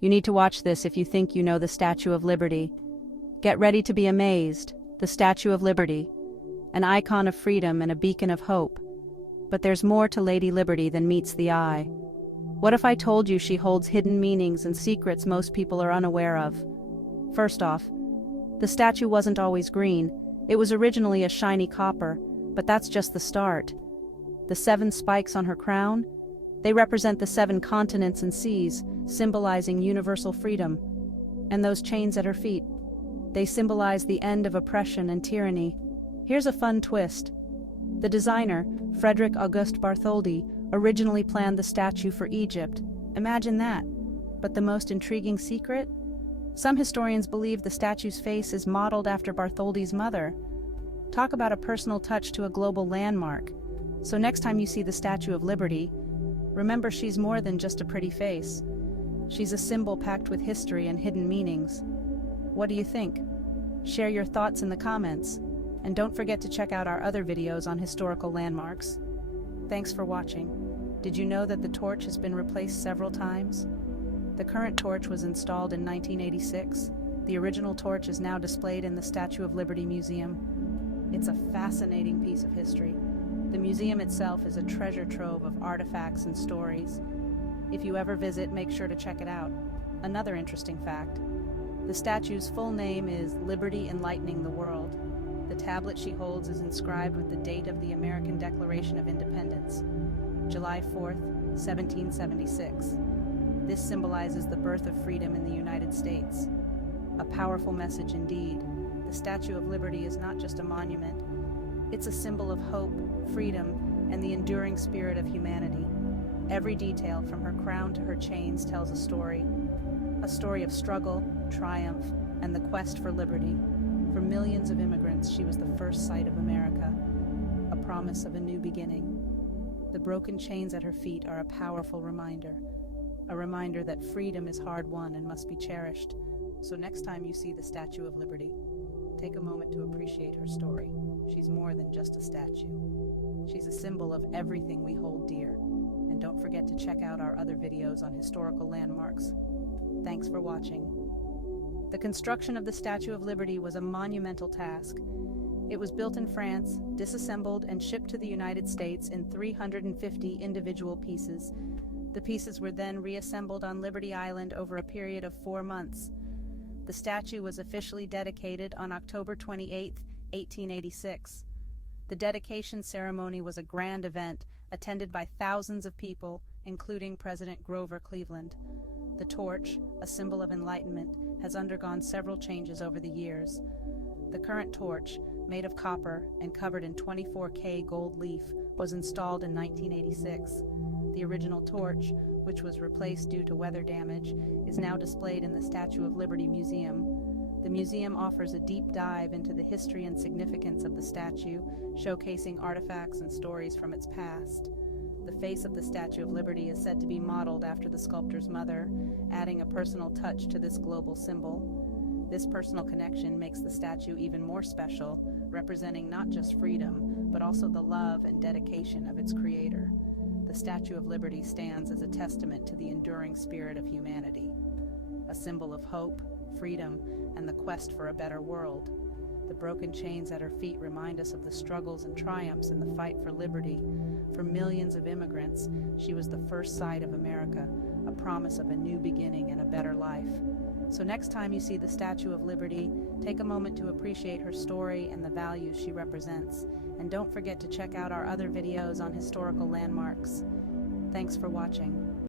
You need to watch this if you think you know the Statue of Liberty. Get ready to be amazed. The Statue of Liberty, an icon of freedom and a beacon of hope. But there's more to Lady Liberty than meets the eye. What if I told you she holds hidden meanings and secrets most people are unaware of? First off, the statue wasn't always green. It was originally a shiny copper, but that's just the start. The 7 spikes on her crown? They represent the 7 continents and seas, symbolizing universal freedom. And those chains at her feet? They symbolize the end of oppression and tyranny. Here's a fun twist. The designer, Frédéric Auguste Bartholdi, originally planned the statue for Egypt. Imagine that. But the most intriguing secret? Some historians believe the statue's face is modeled after Bartholdi's mother. Talk about a personal touch to a global landmark. So next time you see the Statue of Liberty, remember she's more than just a pretty face. She's a symbol packed with history and hidden meanings. What do you think? Share your thoughts in the comments. And don't forget to check out our other videos on historical landmarks. Thanks for watching. Did you know that the torch has been replaced several times? The current torch was installed in 1986. The original torch is now displayed in the Statue of Liberty Museum. It's a fascinating piece of history. The museum itself is a treasure trove of artifacts and stories. If you ever visit, make sure to check it out. Another interesting fact: the statue's full name is Liberty Enlightening the World. The tablet she holds is inscribed with the date of the American Declaration of Independence, July 4th, 1776. This symbolizes the birth of freedom in the United States. A powerful message indeed. The Statue of Liberty is not just a monument. It's a symbol of hope, freedom, and the enduring spirit of humanity. Every detail, from her crown to her chains, tells a story of struggle, triumph, and the quest for liberty. For millions of immigrants, she was the first sight of America, a promise of a new beginning. The broken chains at her feet are a powerful reminder, that freedom is hard-won and must be cherished. So next time you see the Statue of Liberty, take a moment to appreciate her story. She's more than just a statue. She's a symbol of everything we hold dear. And don't forget to check out our other videos on historical landmarks. Thanks for watching. The construction of the Statue of Liberty was a monumental task. It was built in France, disassembled, and shipped to the United States in 350 individual pieces. The pieces were then reassembled on Liberty Island over a period of 4 months. The statue was officially dedicated on October 28, 1886. The dedication ceremony was a grand event, attended by thousands of people, including President Grover Cleveland. The torch, a symbol of enlightenment, has undergone several changes over the years. The current torch, made of copper and covered in 24K gold leaf, was installed in 1986. The original torch, which was replaced due to weather damage, is now displayed in the Statue of Liberty Museum. The museum offers a deep dive into the history and significance of the statue, showcasing artifacts and stories from its past. The face of the Statue of Liberty is said to be modeled after the sculptor's mother, adding a personal touch to this global symbol. This personal connection makes the statue even more special, representing not just freedom, but also the love and dedication of its creator. The Statue of Liberty stands as a testament to the enduring spirit of humanity, a symbol of hope, freedom, and the quest for a better world. The broken chains at her feet remind us of the struggles and triumphs in the fight for liberty. For millions of immigrants, she was the first sight of America, a promise of a new beginning and a better life. So next time you see the Statue of Liberty, take a moment to appreciate her story and the values she represents. And don't forget to check out our other videos on historical landmarks. Thanks for watching.